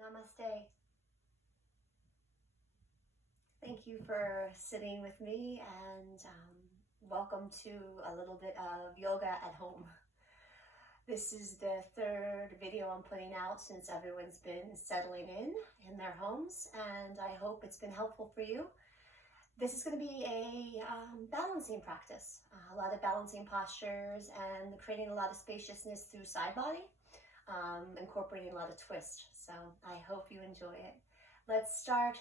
Namaste. Thank you for sitting with me and welcome to a little bit of yoga at home. This is the third video I'm putting out since everyone's been settling in their homes, and I hope it's been helpful for you. This is going to be a balancing practice, a lot of balancing postures and creating a lot of spaciousness through side body. Incorporating a lot of twist, so I hope you enjoy it. Let's start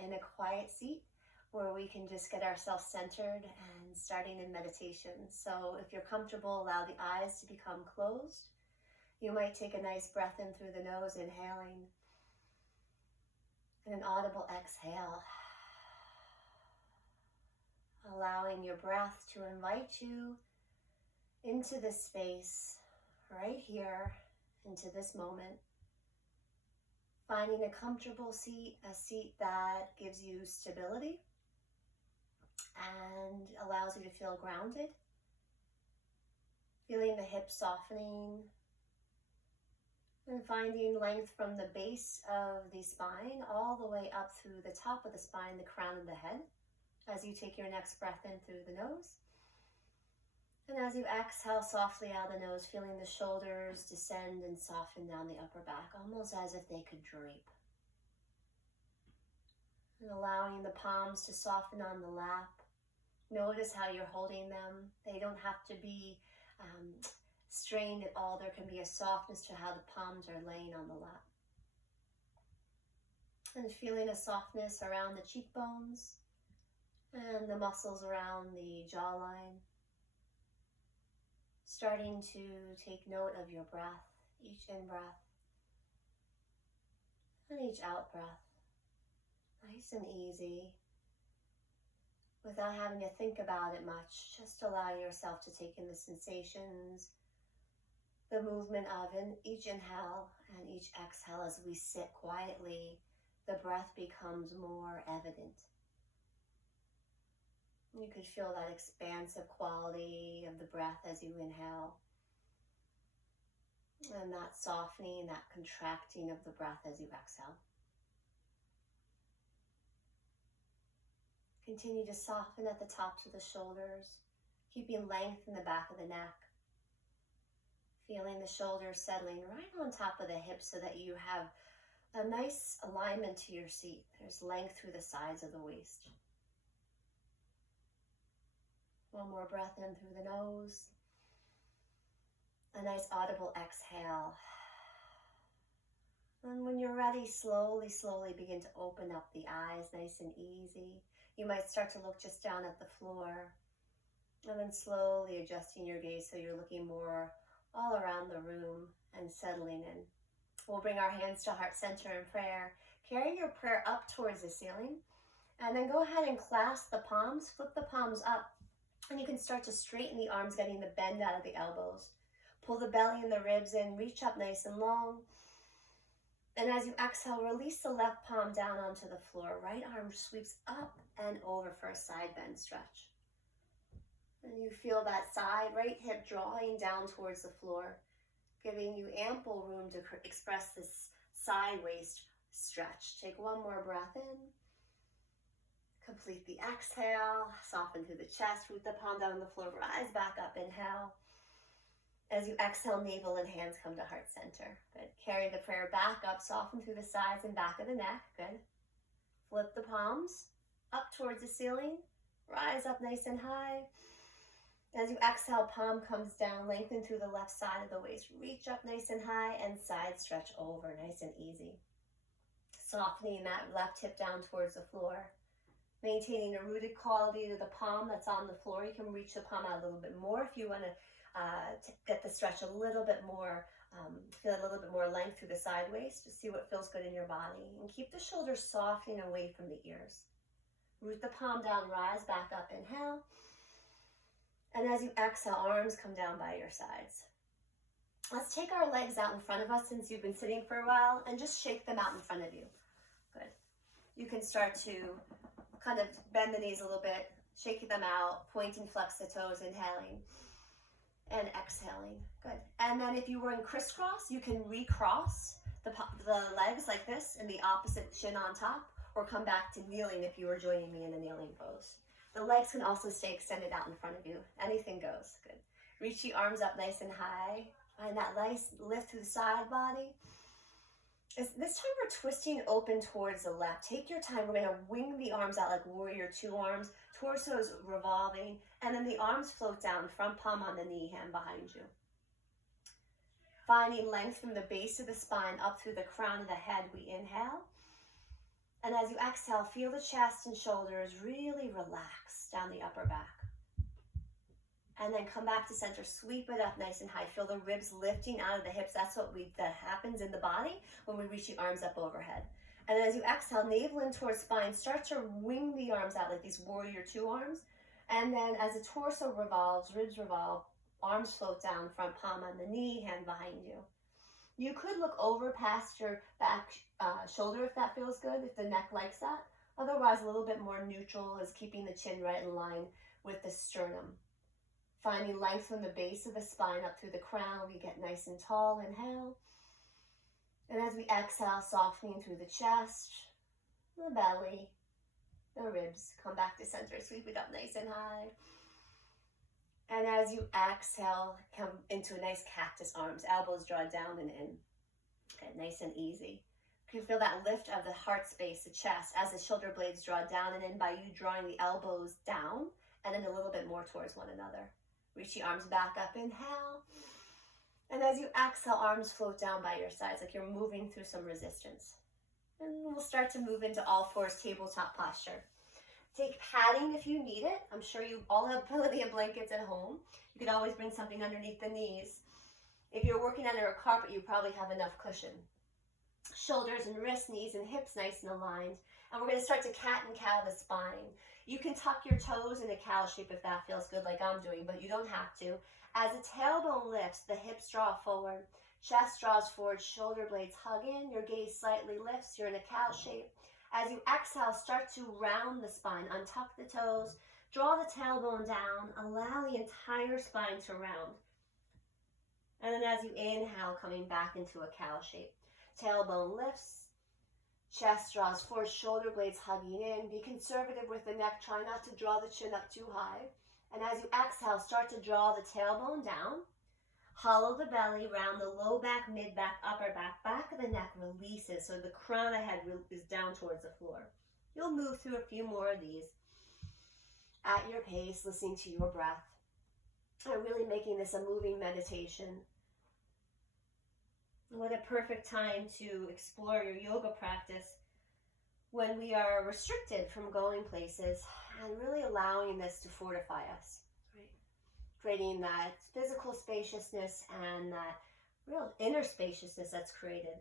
in a quiet seat where we can just get ourselves centered and starting in meditation. So if you're comfortable, allow the eyes to become closed. You might take a nice breath in through the nose, inhaling, and an audible exhale, allowing your breath to invite you into this space right here, into this moment, finding a comfortable seat, a seat that gives you stability and allows you to feel grounded, feeling the hips softening and finding length from the base of the spine all the way up through the top of the spine, the crown of the head, as you take your next breath in through the nose. And as you exhale softly out the nose, feeling the shoulders descend and soften down the upper back, almost as if they could drape. And allowing the palms to soften on the lap. Notice how you're holding them. They don't have to be strained at all. There can be a softness to how the palms are laying on the lap. And feeling a softness around the cheekbones and the muscles around the jawline. Starting to take note of your breath, each in-breath and each out-breath. Nice and easy, without having to think about it much. Just allow yourself to take in the sensations, the movement of each inhale and each exhale. As we sit quietly, the breath becomes more evident. You could feel that expansive quality of the breath as you inhale, and that softening, that contracting of the breath as you exhale. Continue to soften at the tops of the shoulders, keeping length in the back of the neck. Feeling the shoulders settling right on top of the hips so that you have a nice alignment to your seat. There's length through the sides of the waist. One more breath in through the nose. A nice audible exhale. And when you're ready, slowly, slowly begin to open up the eyes, nice and easy. You might start to look just down at the floor, and then slowly adjusting your gaze so you're looking more all around the room and settling in. We'll bring our hands to heart center in prayer. Carry your prayer up towards the ceiling, and then go ahead and clasp the palms, flip the palms up. And you can start to straighten the arms, getting the bend out of the elbows. Pull the belly and the ribs in, reach up nice and long. And as you exhale, release the left palm down onto the floor. Right arm sweeps up and over for a side bend stretch. And you feel that side right hip drawing down towards the floor, giving you ample room to express this side waist stretch. Take one more breath in. Complete the exhale, soften through the chest, root the palm down on the floor, rise back up, inhale. As you exhale, navel and hands come to heart center. Good. Carry the prayer back up, soften through the sides and back of the neck. Good. Flip the palms up towards the ceiling, rise up nice and high. As you exhale, palm comes down, lengthen through the left side of the waist, reach up nice and high and side stretch over, nice and easy. Softening that left hip down towards the floor. Maintaining a rooted quality to the palm that's on the floor. You can reach the palm out a little bit more if you want to get the stretch a little bit more, feel a little bit more length through the side waist to see what feels good in your body. And keep the shoulders softening away from the ears. Root the palm down, rise back up, inhale. And as you exhale, arms come down by your sides. Let's take our legs out in front of us since you've been sitting for a while and just shake them out in front of you. Good. You can start to kind of bend the knees a little bit, shaking them out, point and flex the toes, inhaling and exhaling. Good. And then if you were in crisscross, you can recross the legs like this and the opposite shin on top, or come back to kneeling if you were joining me in a kneeling pose. The legs can also stay extended out in front of you. Anything goes. Good. Reach the arms up nice and high. Find that nice lift through the side body. This time we're twisting open towards the left. Take your time. We're going to wing the arms out like warrior two arms. Torso's revolving. And then the arms float down, front palm on the knee, hand behind you. Finding length from the base of the spine up through the crown of the head, we inhale. And as you exhale, feel the chest and shoulders really relax down the upper back. And then come back to center, sweep it up nice and high. Feel the ribs lifting out of the hips. That's that happens in the body when we reach the arms up overhead. And then as you exhale, navel in towards spine, start to wing the arms out like these warrior two arms. And then as the torso revolves, ribs revolve, arms float down, front palm on the knee, hand behind you. You could look over past your back shoulder if that feels good, if the neck likes that. Otherwise, a little bit more neutral is keeping the chin right in line with the sternum. Finding length from the base of the spine up through the crown, we get nice and tall, inhale. And as we exhale, softening through the chest, the belly, the ribs, come back to center, sweep it up nice and high. And as you exhale, come into a nice cactus arms, elbows draw down and in. Okay, nice and easy. You can feel that lift of the heart space, the chest, as the shoulder blades draw down and in by you drawing the elbows down and then a little bit more towards one another. Reach the arms back up, inhale. And as you exhale, arms float down by your sides like you're moving through some resistance. And we'll start to move into all fours, tabletop posture. Take padding if you need it. I'm sure you all have plenty of blankets at home. You could always bring something underneath the knees. If you're working under a carpet, you probably have enough cushion. Shoulders and wrists, knees and hips nice and aligned. And we're going to start to cat and cow the spine. You can tuck your toes in a cow shape if that feels good like I'm doing, but you don't have to. As the tailbone lifts, the hips draw forward, chest draws forward, shoulder blades hug in, your gaze slightly lifts, you're in a cow shape. As you exhale, start to round the spine, untuck the toes, draw the tailbone down, allow the entire spine to round. And then as you inhale, coming back into a cow shape. Tailbone lifts, chest draws forward, shoulder blades hugging in. Be conservative with the neck, try not to draw the chin up too high. And as you exhale, start to draw the tailbone down. Hollow the belly, round the low back, mid back, upper back. Back of the neck releases, so the crown of the head is down towards the floor. You'll move through a few more of these at your pace, listening to your breath. And really making this a moving meditation. What a perfect time to explore your yoga practice when we are restricted from going places and really allowing this to fortify us. Creating that physical spaciousness and that real inner spaciousness that's created.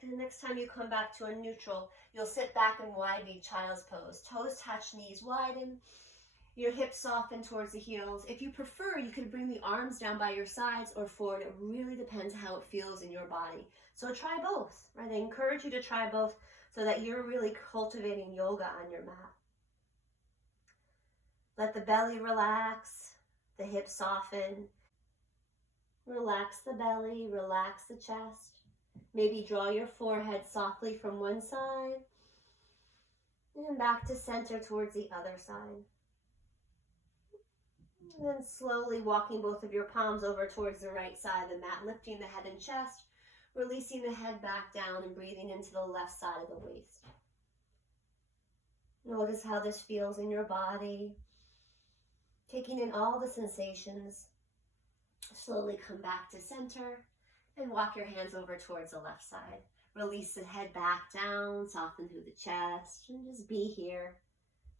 And the next time you come back to a neutral, you'll sit back in wide knee child's pose. Toes touch, knees widen, your hips soften towards the heels. If you prefer, you can bring the arms down by your sides or forward. It really depends how it feels in your body. So try both, right? I encourage you to try both so that you're really cultivating yoga on your mat. Let the belly relax, the hips soften. Relax the belly, relax the chest. Maybe draw your forehead softly from one side and back to center towards the other side. And then slowly walking both of your palms over towards the right side of the mat, lifting the head and chest, releasing the head back down and breathing into the left side of the waist. Notice how this feels in your body. Taking in all the sensations, slowly come back to center and walk your hands over towards the left side. Release the head back down, soften through the chest, and just be here.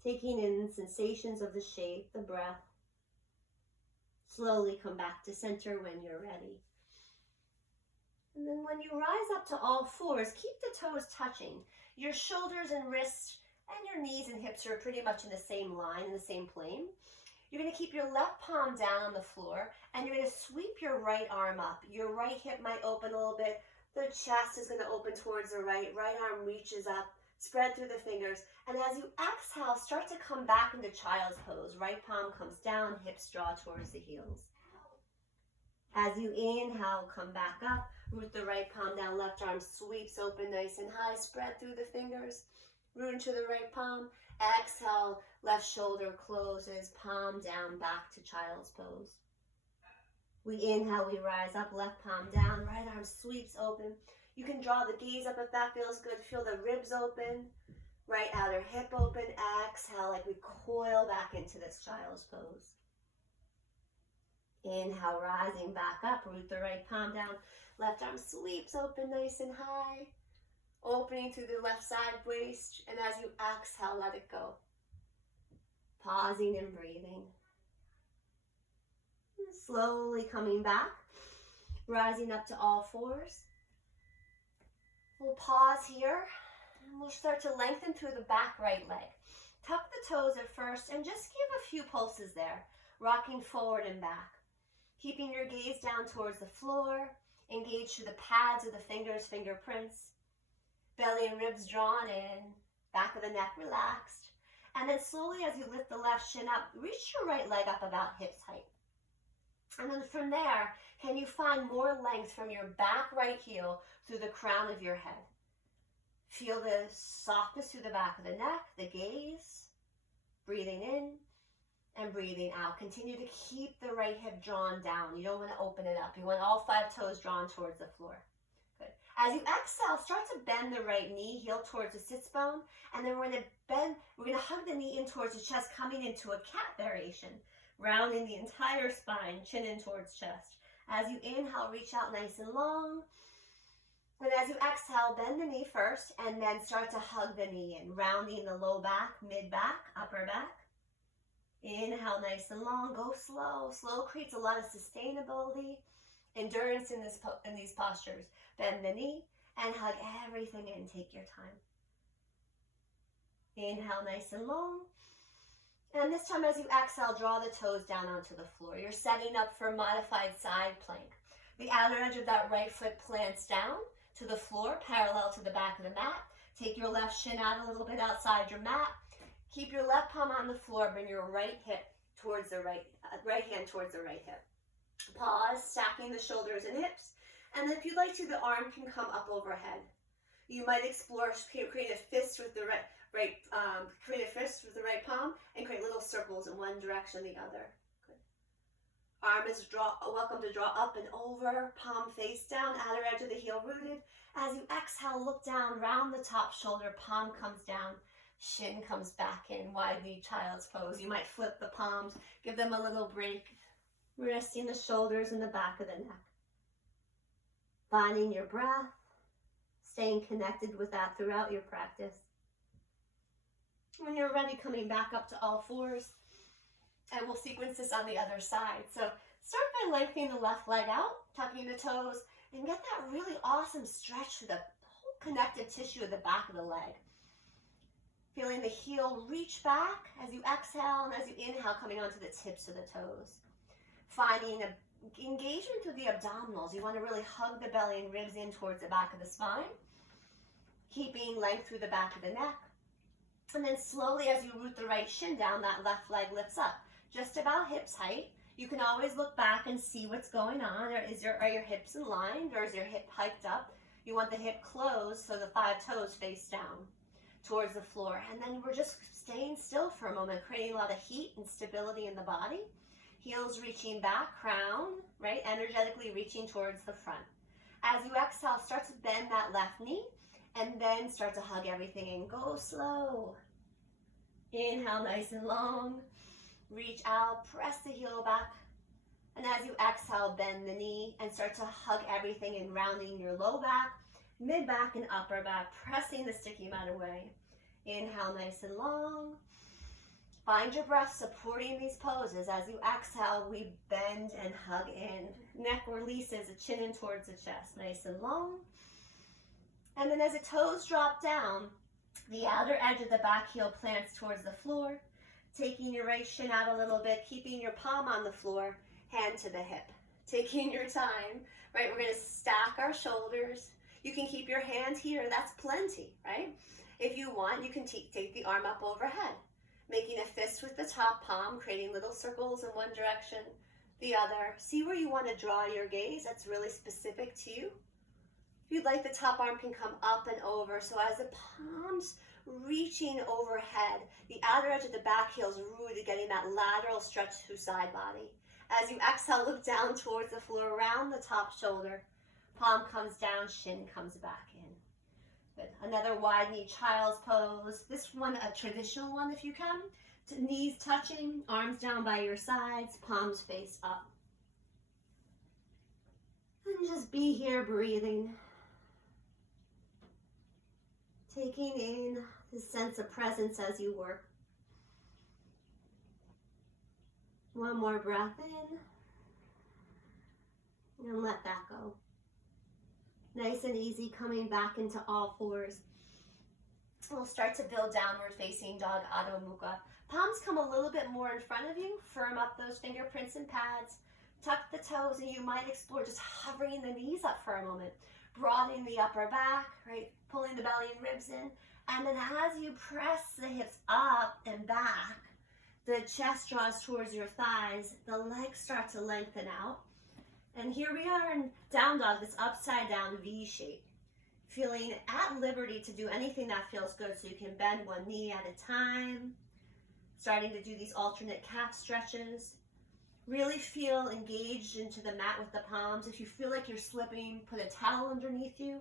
Taking in sensations of the shape, the breath. Slowly come back to center when you're ready. And then when you rise up to all fours, keep the toes touching. Your shoulders and wrists and your knees and hips are pretty much in the same line, in the same plane. You're going to keep your left palm down on the floor and you're going to sweep your right arm up. Your right hip might open a little bit. The chest is going to open towards the right. Right arm reaches up. Spread through the fingers. And as you exhale, start to come back into child's pose. Right palm comes down, hips draw towards the heels. As you inhale, come back up. Root the right palm down, left arm sweeps open nice and high. Spread through the fingers. Root into the right palm. Exhale, left shoulder closes, palm down, back to child's pose. We inhale, we rise up, left palm down, right arm sweeps open. You can draw the gaze up if that feels good. Feel the ribs open, right outer hip open. Exhale, like we coil back into this child's pose. Inhale, rising back up, root the right palm down. Left arm sweeps open nice and high. Opening through the left side waist. And as you exhale, let it go. Pausing and breathing. Slowly coming back. Rising up to all fours. We'll pause here. And we'll start to lengthen through the back right leg. Tuck the toes at first and just give a few pulses there. Rocking forward and back. Keeping your gaze down towards the floor. Engage through the pads of the fingers, fingerprints. Belly and ribs drawn in. Back of the neck relaxed. And then slowly as you lift the left shin up, reach your right leg up about hips height. And then from there, can you find more length from your back right heel through the crown of your head? Feel the softness through the back of the neck, the gaze. Breathing in and breathing out. Continue to keep the right hip drawn down. You don't want to open it up. You want all 5 toes drawn towards the floor. Good. As you exhale, start to bend the right knee, heel towards the sits bone. And then we're going to hug the knee in towards the chest, coming into a cat variation. Rounding the entire spine, chin in towards chest. As you inhale, reach out nice and long. And as you exhale, bend the knee first and then start to hug the knee in, rounding the low back, mid back, upper back. Inhale nice and long, go slow. Slow creates a lot of sustainability, endurance in these postures. Bend the knee and hug everything in, take your time. Inhale nice and long. And this time as you exhale, draw the toes down onto the floor. You're setting up for modified side plank. The outer edge of that right foot plants down to the floor, parallel to the back of the mat. Take your left shin out a little bit outside your mat. Keep your left palm on the floor, bring your right hip towards the right hand towards the right hip. Pause, stacking the shoulders and hips. And then if you'd like to, the arm can come up overhead. You might explore create a fist with the create a fist with the right palm and create little circles in one direction, the other. Good. Arm is welcome to draw up and over, palm face down, outer edge of the heel rooted. As you exhale, look down, round the top shoulder, palm comes down, shin comes back in, wide knee child's pose. You might flip the palms, give them a little break, resting the shoulders and the back of the neck. Finding your breath, staying connected with that throughout your practice. When you're ready, coming back up to all fours, and we'll sequence this on the other side. So start by lengthening the left leg out, tucking the toes, and get that really awesome stretch through the whole connective tissue of the back of the leg. Feeling the heel reach back as you exhale, and as you inhale, coming onto the tips of the toes. Finding an engagement through the abdominals. You want to really hug the belly and ribs in towards the back of the spine. Keeping length through the back of the neck. And then slowly as you root the right shin down, that left leg lifts up. Just about hips height. You can always look back and see what's going on. Are your hips aligned or is your hip hiked up? You want the hip closed so the 5 toes face down towards the floor. And then we're just staying still for a moment, creating a lot of heat and stability in the body. Heels reaching back, crown, right? Energetically reaching towards the front. As you exhale, start to bend that left knee and then start to hug everything in. Go slow. Inhale nice and long. Reach out, press the heel back. And as you exhale, bend the knee and start to hug everything in, rounding your low back, mid back, and upper back, pressing the sticky mat away. Inhale nice and long. Find your breath supporting these poses. As you exhale, we bend and hug in. Neck releases, a chin in towards the chest, nice and long. And then as the toes drop down, the outer edge of the back heel plants towards the floor. Taking your right shin out a little bit, keeping your palm on the floor, hand to the hip. Taking your time, right? We're going to stack our shoulders. You can keep your hand here. That's plenty, right? If you want, you can take the arm up overhead. Making a fist with the top palm, creating little circles in one direction. the other. See where you want to draw your gaze. That's really specific to you. If you'd like, the top arm can come up and over. So as the palms reaching overhead, the outer edge of the back heel is really getting that lateral stretch through side body. As you exhale, look down towards the floor, around the top shoulder. Palm comes down, shin comes back in. Good. Another wide knee child's pose. This one, a traditional one if you can. Knees touching, arms down by your sides, palms face up. And just be here breathing. Taking in this sense of presence as you work. One more breath in. And let that go. Nice and easy, coming back into all fours. We'll start to build downward facing dog, Adho Mukha. Palms come a little bit more in front of you. Firm up those fingerprints and pads. Tuck the toes, and you might explore just hovering the knees up for a moment. Broadening the upper back, right? Pulling the belly and ribs in. And then as you press the hips up and back, the chest draws towards your thighs. The legs start to lengthen out. And here we are in down dog, this upside down V shape. Feeling at liberty to do anything that feels good. So you can bend one knee at a time. Starting to do these alternate calf stretches. Really feel engaged into the mat with the palms. If you feel like you're slipping, put a towel underneath you.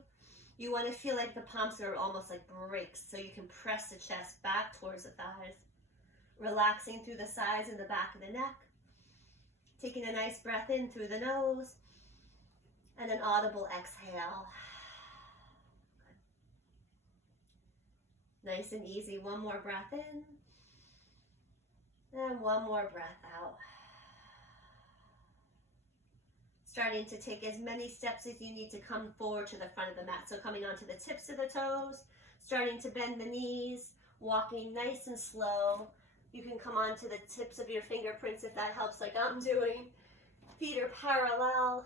You want to feel like the palms are almost like brakes, so you can press the chest back towards the thighs. Relaxing through the sides and the back of the neck. Taking a nice breath in through the nose. And an audible exhale. Nice and easy. One more breath in. And one more breath out. Starting to take as many steps as you need to come forward to the front of the mat. So coming onto the tips of the toes, starting to bend the knees, walking nice and slow. You can come onto the tips of your fingerprints if that helps, like I'm doing. Feet are parallel.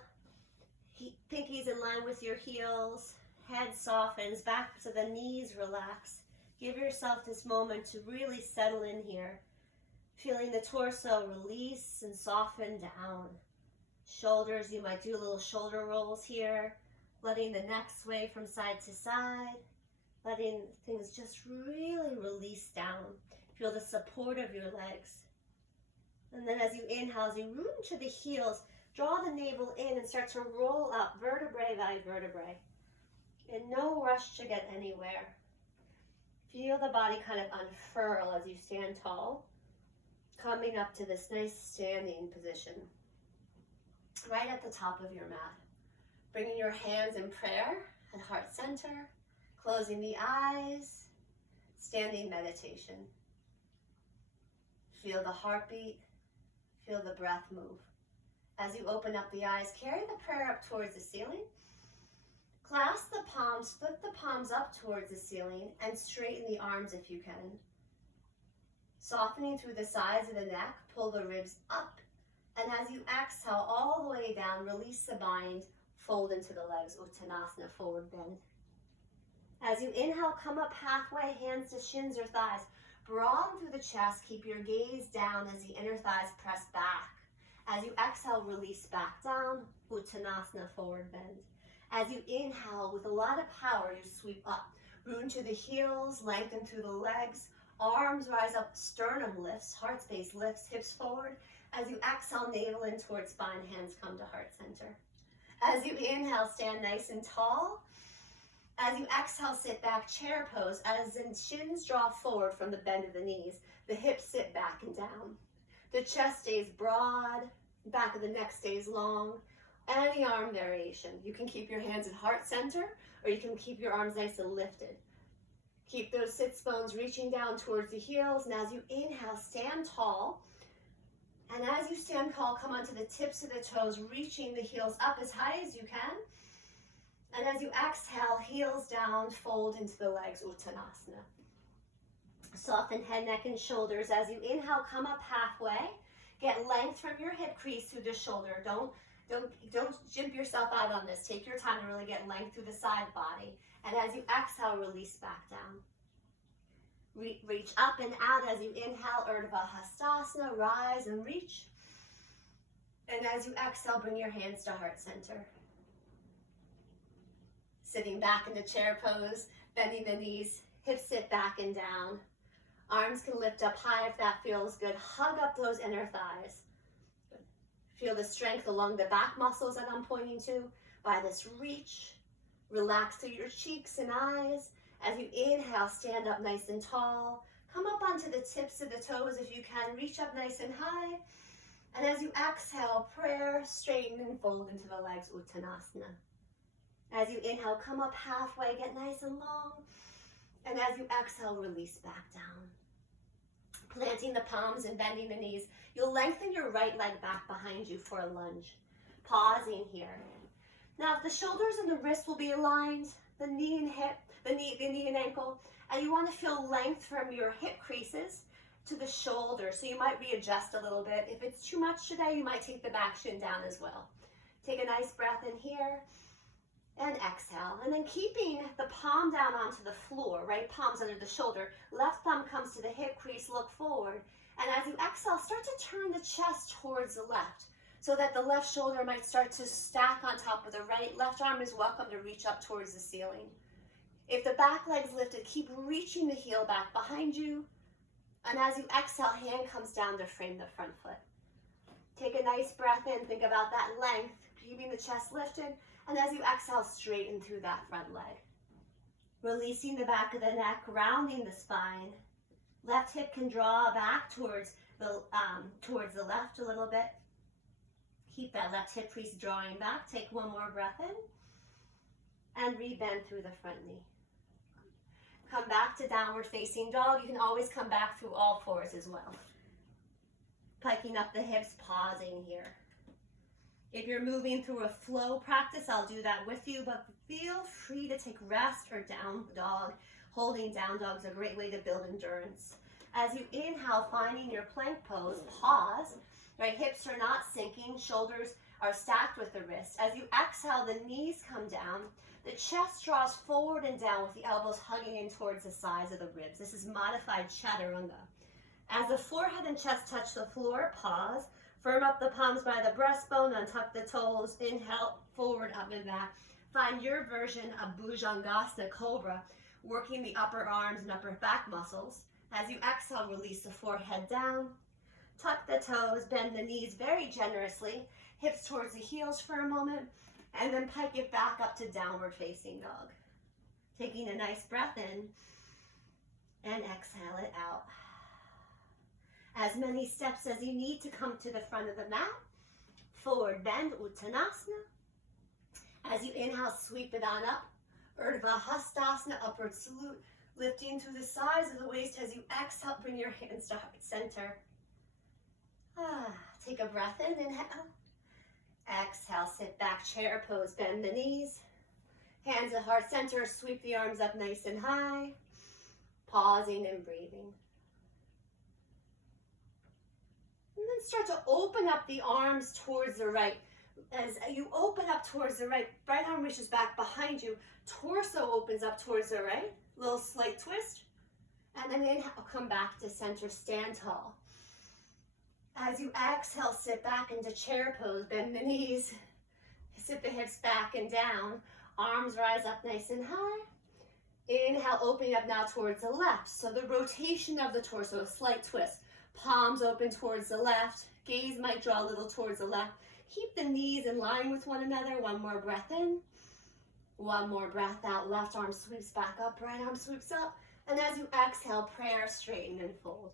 Pinkies in line with your heels. Head softens back so the knees relax. Give yourself this moment to really settle in here. Feeling the torso release and soften down. Shoulders, you might do little shoulder rolls here. Letting the neck sway from side to side. Letting things just really release down. Feel the support of your legs. And then as you inhale, as you root into the heels, draw the navel in and start to roll up vertebrae by vertebrae. In no rush to get anywhere. Feel the body kind of unfurl as you stand tall. Coming up to this nice standing position. Right at the top of your mat. Bringing your hands in prayer at heart center. Closing the eyes. Standing meditation. Feel the heartbeat. Feel the breath move. As you open up the eyes, carry the prayer up towards the ceiling. Clasp the palms, flip the palms up towards the ceiling, and straighten the arms if you can. Softening through the sides of the neck, pull the ribs up. And as you exhale all the way down, release the bind, fold into the legs, Uttanasana, forward bend. As you inhale, come up halfway, hands to shins or thighs. Broaden through the chest, keep your gaze down as the inner thighs press back. As you exhale, release back down, Uttanasana, forward bend. As you inhale, with a lot of power, you sweep up. Root into the heels, lengthen through the legs. Arms rise up, sternum lifts, heart space lifts, hips forward. As you exhale, navel in towards spine, hands come to heart center. As you inhale, stand nice and tall. As you exhale, sit back, chair pose. As the shins draw forward from the bend of the knees, the hips sit back and down. The chest stays broad, back of the neck stays long. Any arm variation. You can keep your hands at heart center, or you can keep your arms nice and lifted. Keep those sits bones reaching down towards the heels, and as you inhale, stand tall. And as you stand tall, come onto the tips of the toes, reaching the heels up as high as you can. And as you exhale, heels down, fold into the legs, Uttanasana. Soften head, neck, and shoulders. As you inhale, come up halfway. Get length from your hip crease through the shoulder. Don't jimp yourself out on this. Take your time to really get length through the side body. And as you exhale, release back down. Reach up and out as you inhale, Urdhva Hastasana, rise and reach. And as you exhale, bring your hands to heart center. Sitting back into chair pose, bending the knees, hips sit back and down. Arms can lift up high if that feels good. Hug up those inner thighs. Good. Feel the strength along the back muscles that I'm pointing to by this reach. Relax through your cheeks and eyes. As you inhale, stand up nice and tall. Come up onto the tips of the toes if you can. Reach up nice and high. And as you exhale, prayer, straighten and fold into the legs, Uttanasana. As you inhale, come up halfway, get nice and long. And as you exhale, release back down. Planting the palms and bending the knees, you'll lengthen your right leg back behind you for a lunge. Pausing here. Now, if the shoulders and the wrists will be aligned, the knee and hip, the knee and ankle, and you want to feel length from your hip creases to the shoulder, so you might readjust a little bit. If it's too much today, you might take the back shin down as well. Take a nice breath in here and exhale. And then keeping the palm down onto the floor, right palm's under the shoulder, left thumb comes to the hip crease, look forward. And as you exhale, start to turn the chest towards the left so that the left shoulder might start to stack on top of the right. Left arm is welcome to reach up towards the ceiling. If the back leg's lifted, keep reaching the heel back behind you. And as you exhale, hand comes down to frame the front foot. Take a nice breath in, think about that length, keeping the chest lifted. And as you exhale, straighten through that front leg. Releasing the back of the neck, rounding the spine. Left hip can draw back towards the left a little bit. Keep that left hip crease drawing back. Take one more breath in. And rebend through the front knee. Come back to downward facing dog. You can always come back through all fours as well. Piking up the hips, pausing here. If you're moving through a flow practice, I'll do that with you, but feel free to take rest or down dog. Holding down dog is a great way to build endurance. As you inhale, finding your plank pose, pause. Right, hips are not sinking, shoulders are stacked with the wrists. As you exhale, the knees come down. The chest draws forward and down with the elbows hugging in towards the sides of the ribs. This is modified chaturanga. As the forehead and chest touch the floor, pause. Firm up the palms by the breastbone, untuck the toes, inhale, forward, up and back. Find your version of Bhujangasana, Cobra, working the upper arms and upper back muscles. As you exhale, release the forehead down. Tuck the toes, bend the knees very generously, hips towards the heels for a moment, and then pike it back up to downward facing dog. Taking a nice breath in and exhale it out. As many steps as you need to come to the front of the mat. Forward bend, Uttanasana. As you inhale, sweep it on up. Urdhva Hastasana, upward salute, lifting through the sides of the waist. As you exhale, bring your hands to heart center. Take a breath in, inhale. Exhale, sit back, chair pose, bend the knees. Hands at heart center, sweep the arms up nice and high. Pausing and breathing. And then start to open up the arms towards the right. As you open up towards the right, right arm reaches back behind you. Torso opens up towards the right. Little slight twist. And then inhale, come back to center, stand tall. As you exhale, sit back into chair pose, bend the knees, sit the hips back and down, arms rise up nice and high. Inhale, opening up now towards the left. So the rotation of the torso, a slight twist. Palms open towards the left, gaze might draw a little towards the left. Keep the knees in line with one another. One more breath in, one more breath out. Left arm sweeps back up, right arm sweeps up. And as you exhale, prayer, straighten and fold.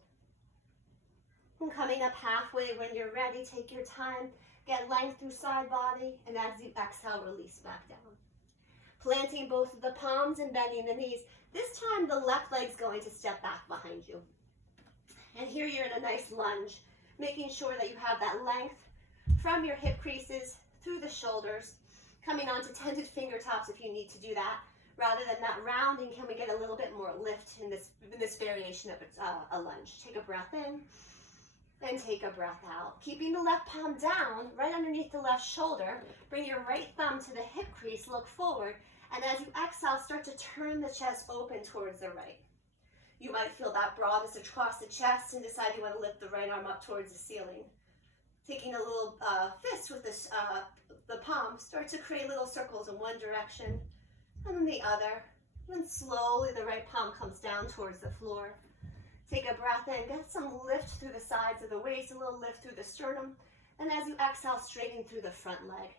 And coming up halfway, when you're ready, take your time, get length through side body, and as you exhale, release back down. Planting both of the palms and bending the knees. This time, the left leg's going to step back behind you. And here you're in a nice lunge, making sure that you have that length from your hip creases through the shoulders, coming onto tented fingertops if you need to do that. Rather than that rounding, can we get a little bit more lift in this variation of a lunge? Take a breath in. And take a breath out. Keeping the left palm down, right underneath the left shoulder. Bring your right thumb to the hip crease, look forward. And as you exhale, start to turn the chest open towards the right. You might feel that broadness across the chest and decide you want to lift the right arm up towards the ceiling. Taking a little fist with this, the palm, start to create little circles in one direction and then the other. And slowly the right palm comes down towards the floor. Take a breath in, get some lift through the sides of the waist, a little lift through the sternum. And as you exhale, straighten through the front leg.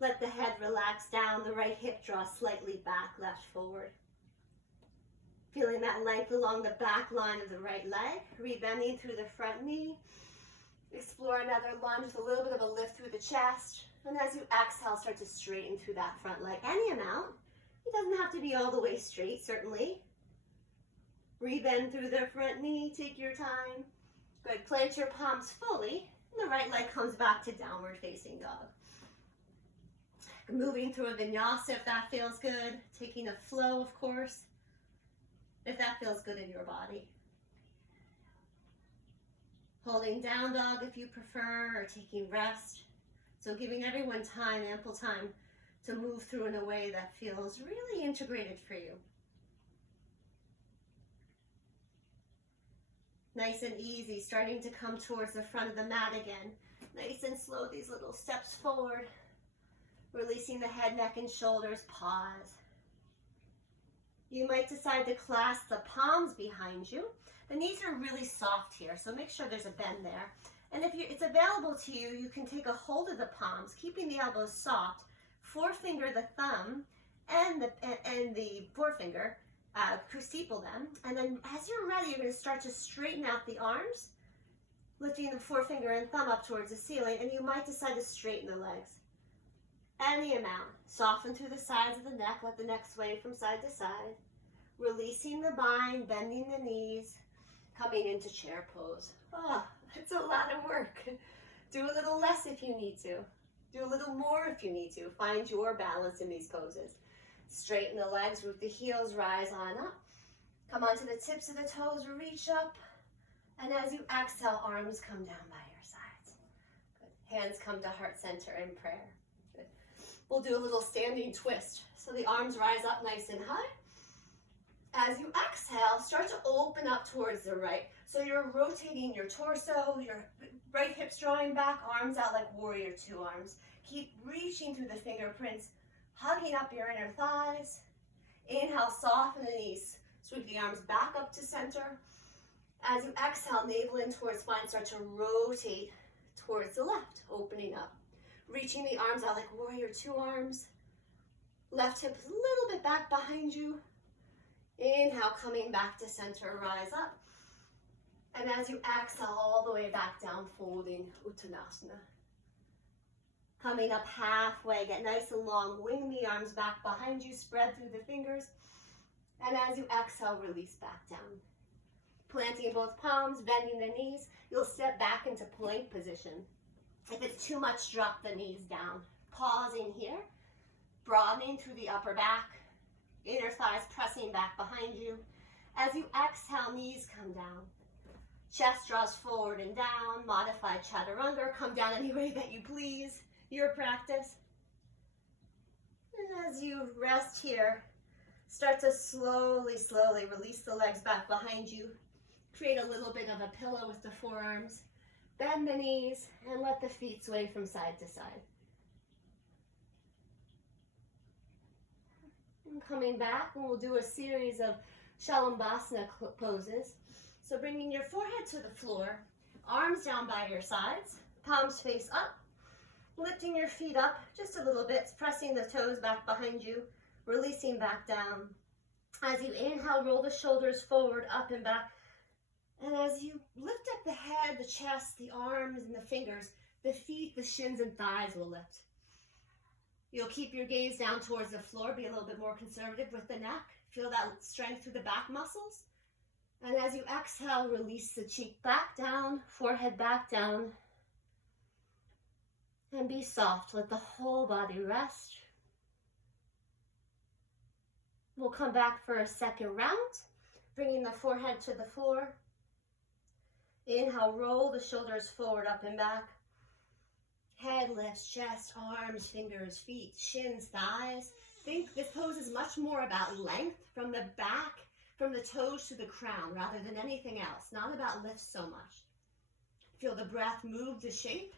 Let the head relax down, the right hip draws slightly back, left forward. Feeling that length along the back line of the right leg, rebending through the front knee. Explore another lunge with a little bit of a lift through the chest. And as you exhale, start to straighten through that front leg, any amount. It doesn't have to be all the way straight, certainly. Rebend through the front knee, take your time. Good, plant your palms fully, and the right leg comes back to downward facing dog. Moving through a vinyasa if that feels good. Taking a flow, of course, if that feels good in your body. Holding down dog if you prefer, or taking rest. So giving everyone time, ample time, to move through in a way that feels really integrated for you. Nice and easy, starting to come towards the front of the mat again. Nice and slow, these little steps forward. Releasing the head, neck, and shoulders, pause. You might decide to clasp the palms behind you. The knees are really soft here, so make sure there's a bend there. And if it's available to you, you can take a hold of the palms, keeping the elbows soft. Forefinger the thumb and the forefinger, steeple them. And then as you're ready, you're going to start to straighten out the arms, lifting the forefinger and thumb up towards the ceiling, and you might decide to straighten the legs. Any amount. Soften through the sides of the neck, let the neck sway from side to side. Releasing the bind, bending the knees, coming into chair pose. Oh, it's a lot of work. Do a little less if you need to. Do a little more if you need to. Find your balance in these poses. Straighten the legs, root the heels, rise on up. Come onto the tips of the toes, reach up. And as you exhale, arms come down by your sides. Good. Hands come to heart center in prayer. Good. We'll do a little standing twist. So the arms rise up nice and high. As you exhale, start to open up towards the right. So you're rotating your torso, your right hips drawing back, arms out like warrior two arms. Keep reaching through the fingerprints, hugging up your inner thighs. Inhale, soften the knees. Sweep the arms back up to center. As you exhale, navel in towards spine, start to rotate towards the left, opening up. Reaching the arms out like warrior two arms. Left hip a little bit back behind you. Inhale, coming back to center, rise up. And as you exhale, all the way back down, folding Uttanasana. Coming up halfway, get nice and long, wing the arms back behind you, spread through the fingers. And as you exhale, release back down. Planting both palms, bending the knees, you'll step back into plank position. If it's too much, drop the knees down. Pausing here, broadening through the upper back, inner thighs pressing back behind you. As you exhale, knees come down. Chest draws forward and down, modified chaturanga, come down any way that you please, your practice. And as you rest here, start to slowly release the legs back behind you. Create a little bit of a pillow with the forearms. Bend the knees and let the feet sway from side to side. And coming back, and we'll do a series of Shalambhasana poses. So bringing your forehead to the floor, arms down by your sides, palms face up, lifting your feet up just a little bit, pressing the toes back behind you, releasing back down. As you inhale, roll the shoulders forward, up and back. And as you lift up the head, the chest, the arms, and the fingers, the feet, the shins, and thighs will lift. You'll keep your gaze down towards the floor, be a little bit more conservative with the neck. Feel that strength through the back muscles. And as you exhale, release the cheek back down, forehead back down. And be soft, let the whole body rest. We'll come back for a second round, bringing the forehead to the floor. Inhale, roll the shoulders forward, up and back. Head lifts, chest, arms, fingers, feet, shins, thighs. Think this pose is much more about length from the back, from the toes to the crown, rather than anything else. Not about lift so much. Feel the breath move the shape.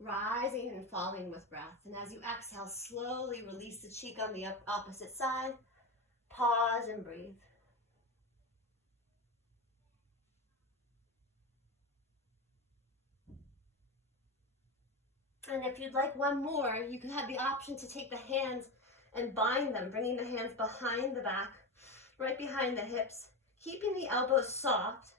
rising and falling with breath. And as you exhale, slowly release the cheek on the opposite side. Pause and breathe. And if you'd like one more, you can have the option to take the hands and bind them, bringing the hands behind the back, right behind the hips, keeping the elbows soft.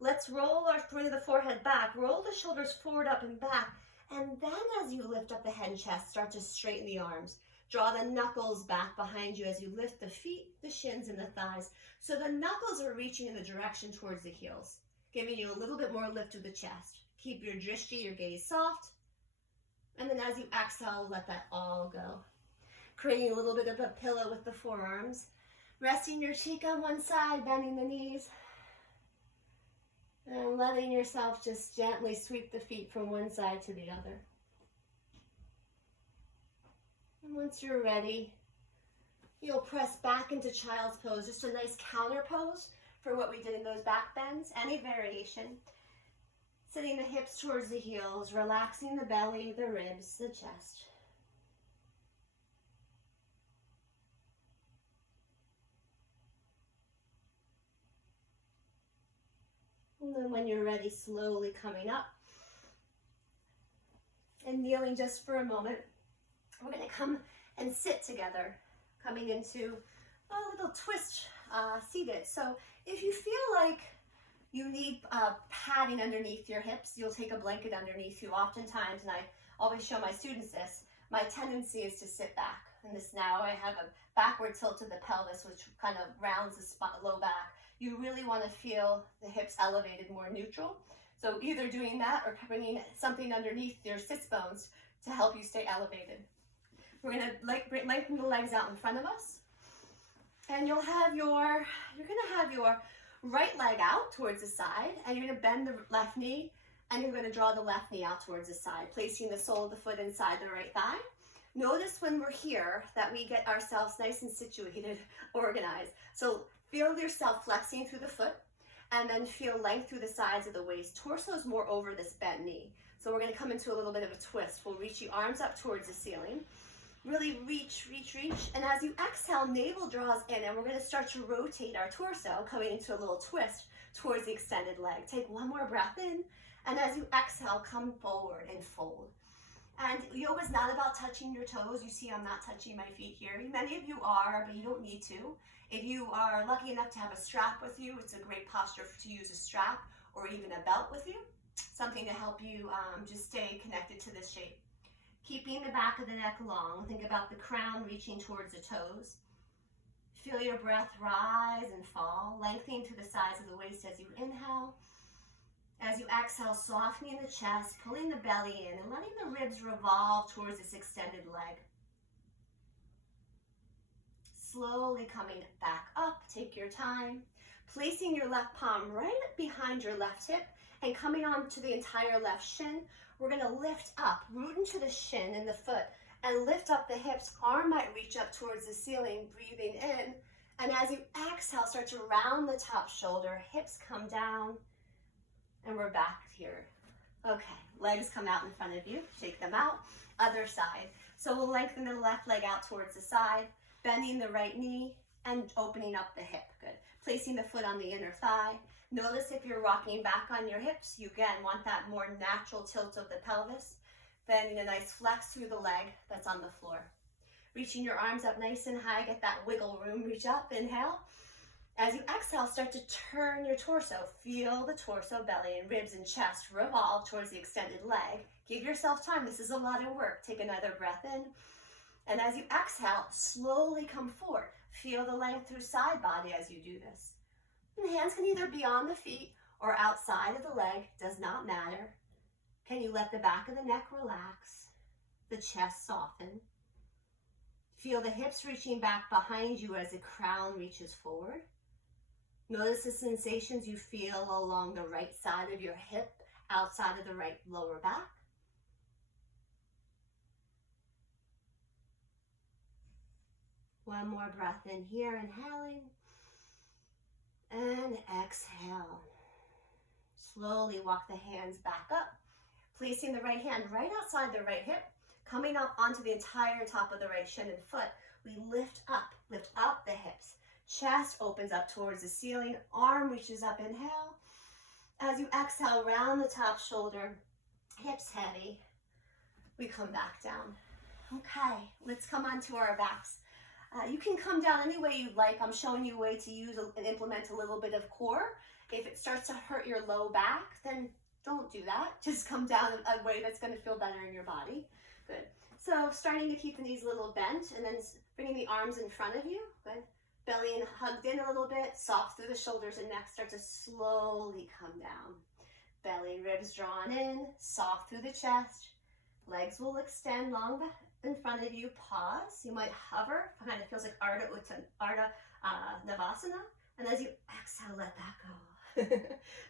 Let's bring the forehead back, roll the shoulders forward, up and back. And then as you lift up the head and chest, start to straighten the arms. Draw the knuckles back behind you as you lift the feet, the shins, and the thighs. So the knuckles are reaching in the direction towards the heels, giving you a little bit more lift to the chest. Keep your drishti, your gaze soft. And then as you exhale, let that all go. Creating a little bit of a pillow with the forearms. Resting your cheek on one side, bending the knees. And letting yourself just gently sweep the feet from one side to the other. And once you're ready, you'll press back into child's pose, just a nice counter pose for what we did in those back bends, any variation. Sitting the hips towards the heels, relaxing the belly, the ribs, the chest. And then when you're ready, slowly coming up and kneeling just for a moment. We're going to come and sit together, coming into a little twist seated. So if you feel like you need padding underneath your hips, you'll take a blanket underneath you. Oftentimes, and I always show my students this, my tendency is to sit back. And this now I have a backward tilt of the pelvis, which kind of rounds the low back. You really want to feel the hips elevated, more neutral. So either doing that or bringing something underneath your sits bones to help you stay elevated. We're going to lengthen the legs out in front of us. And you're going to have your right leg out towards the side, and you're going to bend the left knee, and you're going to draw the left knee out towards the side, placing the sole of the foot inside the right thigh. Notice when we're here that we get ourselves nice and situated, organized. So feel yourself flexing through the foot, and then feel length through the sides of the waist. Torso is more over this bent knee. So we're going to come into a little bit of a twist. We'll reach the arms up towards the ceiling. Really reach, reach, reach. And as you exhale, navel draws in, and we're going to start to rotate our torso, coming into a little twist towards the extended leg. Take one more breath in, and as you exhale, come forward and fold. And yoga is not about touching your toes. You see I'm not touching my feet here. Many of you are, but you don't need to. If you are lucky enough to have a strap with you, it's a great posture to use a strap or even a belt with you. Something to help you just stay connected to this shape. Keeping the back of the neck long. Think about the crown reaching towards the toes. Feel your breath rise and fall, lengthening to the sides of the waist as you inhale. As you exhale, softening the chest, pulling the belly in, and letting the ribs revolve towards this extended leg. Slowly coming back up, take your time. Placing your left palm right behind your left hip and coming on to the entire left shin. We're going to lift up, root into the shin and the foot, and lift up the hips. Arm might reach up towards the ceiling, breathing in. And as you exhale, start to round the top shoulder, hips come down, and we're back here. Okay, legs come out in front of you, shake them out. Other side. So we'll lengthen the left leg out towards the side, bending the right knee, and opening up the hip. Good. Placing the foot on the inner thigh. Notice if you're rocking back on your hips, you again want that more natural tilt of the pelvis. Then a nice flex through the leg that's on the floor. Reaching your arms up nice and high, get that wiggle room, reach up, inhale. As you exhale, start to turn your torso. Feel the torso, belly, and ribs and chest revolve towards the extended leg. Give yourself time. This is a lot of work. Take another breath in. And as you exhale, slowly come forward. Feel the length through side body as you do this. And hands can either be on the feet or outside of the leg. Does not matter. Can you let the back of the neck relax? The chest soften. Feel the hips reaching back behind you as the crown reaches forward. Notice the sensations you feel along the right side of your hip, outside of the right lower back. One more breath in here, inhaling. And exhale. Slowly walk the hands back up. Placing the right hand right outside the right hip, coming up onto the entire top of the right shin and foot. We lift up the hips. Chest opens up towards the ceiling, arm reaches up, inhale. As you exhale, round the top shoulder, hips heavy. We come back down. Okay, let's come onto our backs. You can come down any way you'd like. I'm showing you a way to use and implement a little bit of core. If it starts to hurt your low back, then don't do that. Just come down a way that's going to feel better in your body. Good. So starting to keep the knees a little bent and then bringing the arms in front of you. Good. Belly in, hugged in a little bit, soft through the shoulders and neck. Start to slowly come down. Belly, ribs drawn in, soft through the chest. Legs will extend long in front of you. Pause. You might hover. Kind of feels like Ardha Navasana. And as you exhale, let that go.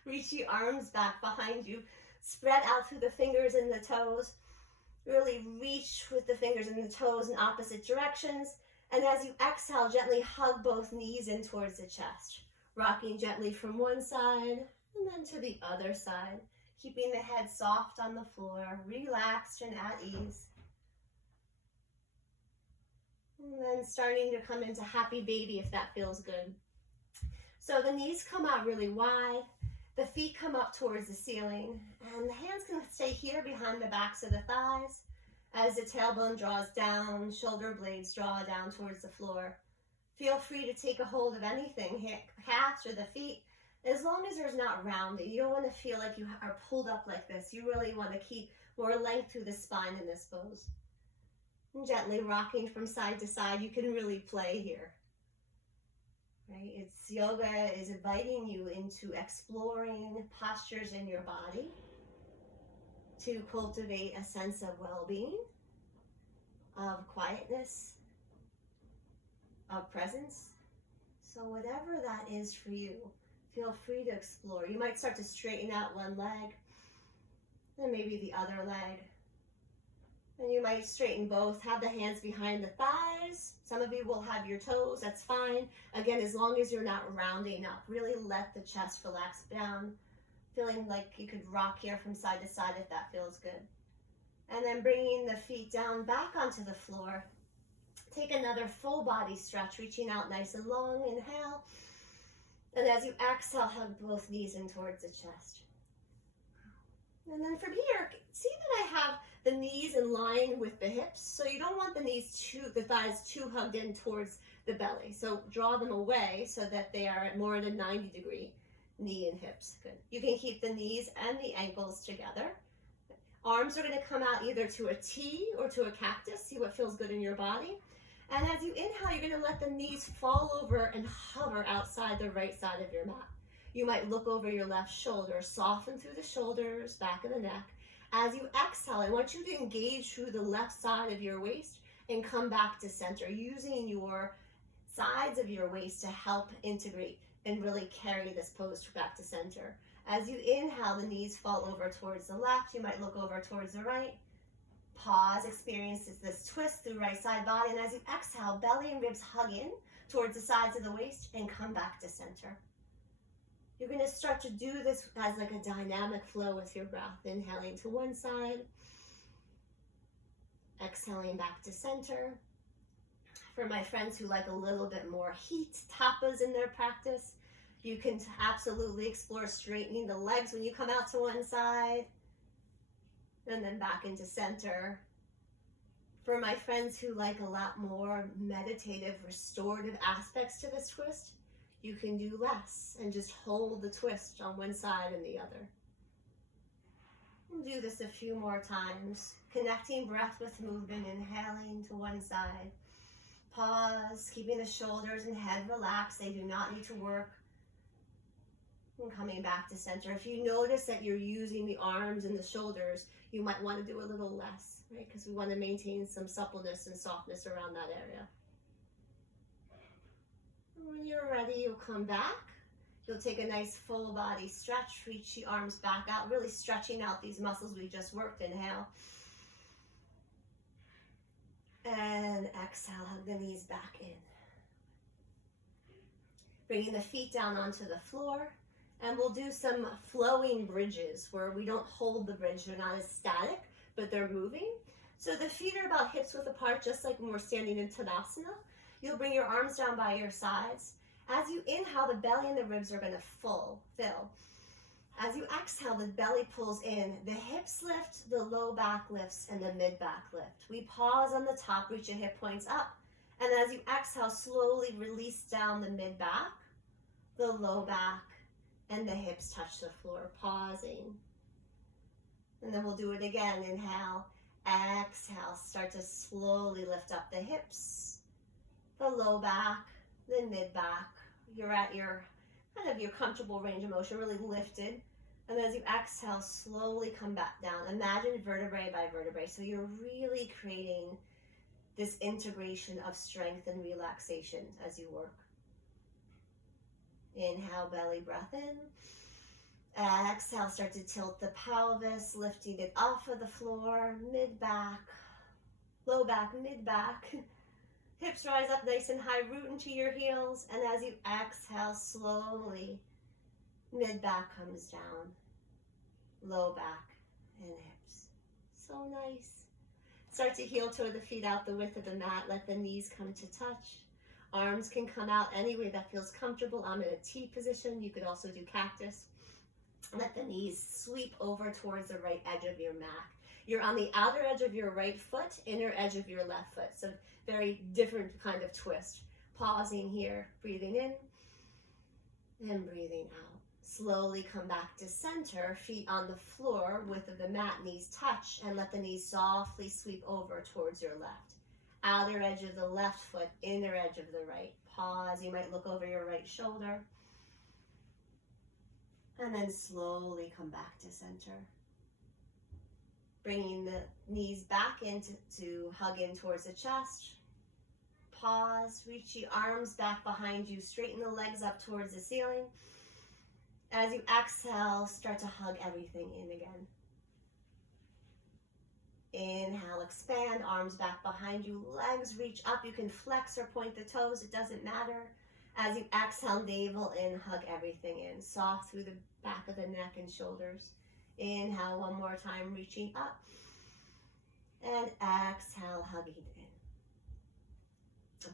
Reach the arms back behind you. Spread out through the fingers and the toes. Really reach with the fingers and the toes in opposite directions. And as you exhale, gently hug both knees in towards the chest. Rocking gently from one side and then to the other side. Keeping the head soft on the floor, relaxed and at ease. And then starting to come into happy baby if that feels good. So the knees come out really wide, the feet come up towards the ceiling, and the hands can stay here behind the backs of the thighs. As the tailbone draws down, shoulder blades draw down towards the floor. Feel free to take a hold of anything, calves or the feet, as long as there's not rounding. You don't want to feel like you are pulled up like this. You really want to keep more length through the spine in this pose. And gently rocking from side to side, you can really play here. Right? It's yoga is inviting you into exploring postures in your body to cultivate a sense of well-being, of quietness, of presence. So whatever that is for you, feel free to explore. You might start to straighten out one leg, then maybe the other leg. And you might straighten both, have the hands behind the thighs. Some of you will have your toes, that's fine. Again, as long as you're not rounding up, really let the chest relax down. Feeling like you could rock here from side to side if that feels good. And then bringing the feet down back onto the floor. Take another full body stretch, reaching out nice and long, inhale. And as you exhale, hug both knees in towards the chest. And then from here, see that I have the knees in line with the hips. So you don't want the thighs too hugged in towards the belly. So draw them away so that they are at more than 90-degree knee and hips. Good. You can keep the knees and the ankles together. Arms are going to come out either to a T or to a cactus. See what feels good in your body. And as you inhale, you're going to let the knees fall over and hover outside the right side of your mat. You might look over your left shoulder, soften through the shoulders, back of the neck. As you exhale, I want you to engage through the left side of your waist and come back to center, using your sides of your waist to help integrate and really carry this pose back to center. As you inhale, the knees fall over towards the left. You might look over towards the right. Pause, experience this twist through right side body. And as you exhale, belly and ribs hug in towards the sides of the waist and come back to center. You're going to start to do this as like a dynamic flow with your breath. Inhaling to one side, exhaling back to center. For my friends who like a little bit more heat, tapas in their practice, you can absolutely explore straightening the legs when you come out to one side and then back into center. For my friends who like a lot more meditative, restorative aspects to this twist, you can do less and just hold the twist on one side and the other. We'll do this a few more times, connecting breath with movement, inhaling to one side. Pause, keeping the shoulders and head relaxed. They do not need to work. And coming back to center. If you notice that you're using the arms and the shoulders, you might want to do a little less, right? Because we want to maintain some suppleness and softness around that area. When you're ready, you'll come back. You'll take a nice full body stretch. Reach the arms back out, really stretching out these muscles we just worked. Inhale. And exhale, hug the knees back in. Bringing the feet down onto the floor. And we'll do some flowing bridges where we don't hold the bridge. They're not as static, but they're moving. So the feet are about hips width apart, just like when we're standing in Tadasana. You'll bring your arms down by your sides. As you inhale, the belly and the ribs are going to fill. As you exhale, the belly pulls in, the hips lift, the low back lifts, and the mid back lift. We pause on the top, reach your hip points up. And as you exhale, slowly release down the mid back, the low back, and the hips touch the floor, pausing. And then we'll do it again. Inhale, exhale, start to slowly lift up the hips, the low back, the mid back. You're at your your comfortable range of motion, really lifted. And as you exhale, slowly come back down. Imagine vertebrae by vertebrae. So you're really creating this integration of strength and relaxation as you work. Inhale, belly breath in. Exhale, start to tilt the pelvis, lifting it off of the floor, mid back, low back, mid back. Hips rise up nice and high, root into your heels. And as you exhale, slowly, mid back comes down, low back and hips. So nice. Start to heel toward the feet out the width of the mat. Let the knees come to touch. Arms can come out any way that feels comfortable. I'm in a T position. You could also do cactus. Let the knees sweep over towards the right edge of your mat. You're on the outer edge of your right foot, inner edge of your left foot. So very different kind of twist. Pausing here, breathing in and breathing out. Slowly come back to center, feet on the floor, width of the mat, knees touch, and let the knees softly sweep over towards your left. Outer edge of the left foot, inner edge of the right. Pause, you might look over your right shoulder. And then slowly come back to center. Bringing the knees back to hug in towards the chest. Pause, reach the arms back behind you, straighten the legs up towards the ceiling. As you exhale, start to hug everything in again. Inhale, expand, arms back behind you, legs reach up. You can flex or point the toes, it doesn't matter. As you exhale, navel in, hug everything in. Soft through the back of the neck and shoulders. Inhale one more time, reaching up. And exhale, hugging in.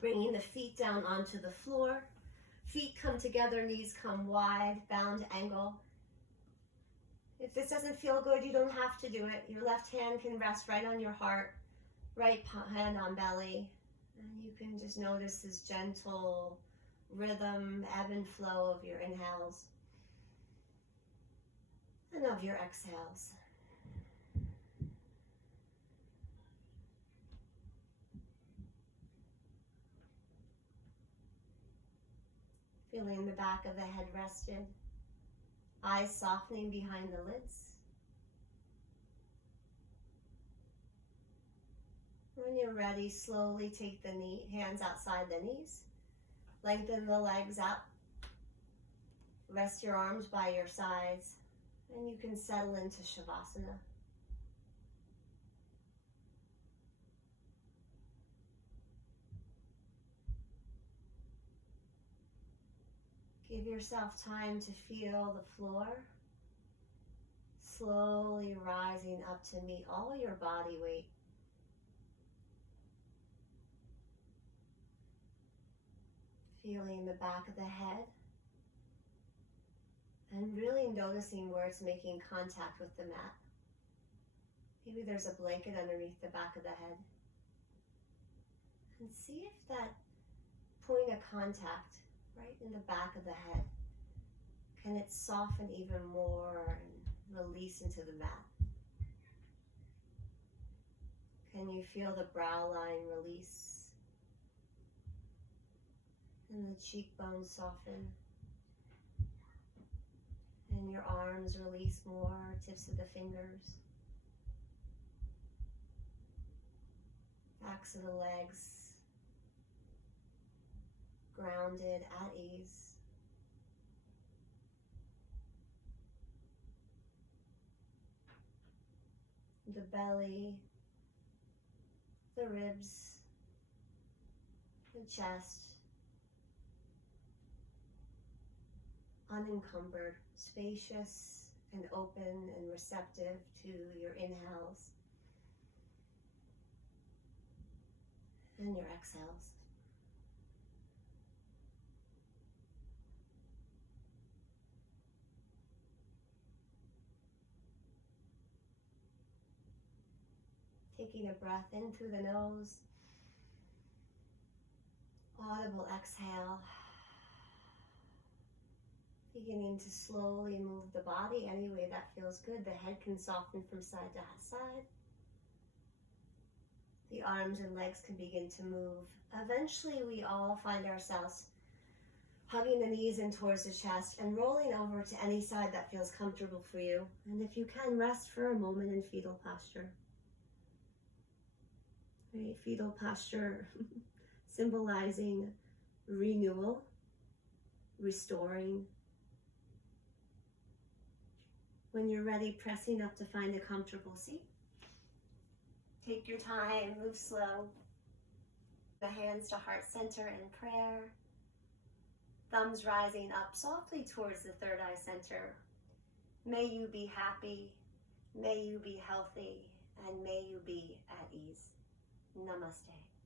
Bringing the feet down onto the floor. Feet come together, knees come wide, bound angle. If this doesn't feel good, you don't have to do it. Your left hand can rest right on your heart, right hand on belly. And you can just notice this gentle rhythm, ebb and flow of your inhales and of your exhales. Feeling the back of the head rested, eyes softening behind the lids. When you're ready, slowly take the hands outside the knees. Lengthen the legs out. Rest your arms by your sides, and you can settle into Shavasana. Give yourself time to feel the floor, slowly rising up to meet all your body weight. Feeling the back of the head and really noticing where it's making contact with the mat. Maybe there's a blanket underneath the back of the head. And see if that point of contact right in the back of the head, can it soften even more and release into the mat? Can you feel the brow line release? And the cheekbones soften. And your arms release more, tips of the fingers. Backs of the legs grounded, at ease. The belly, the ribs, the chest, unencumbered, spacious and open and receptive to your inhales and your exhales. Taking a breath in through the nose, audible exhale. Beginning to slowly move the body any way that feels good. The head can soften from side to side. The arms and legs can begin to move. Eventually, we all find ourselves hugging the knees in towards the chest and rolling over to any side that feels comfortable for you. And if you can, rest for a moment in fetal posture. Right? Fetal posture symbolizing renewal, restoring. When you're ready, pressing up to find a comfortable seat. Take your time, move slow. The hands to heart center in prayer. Thumbs rising up softly towards the third eye center. May you be happy, may you be healthy, and may you be at ease. Namaste.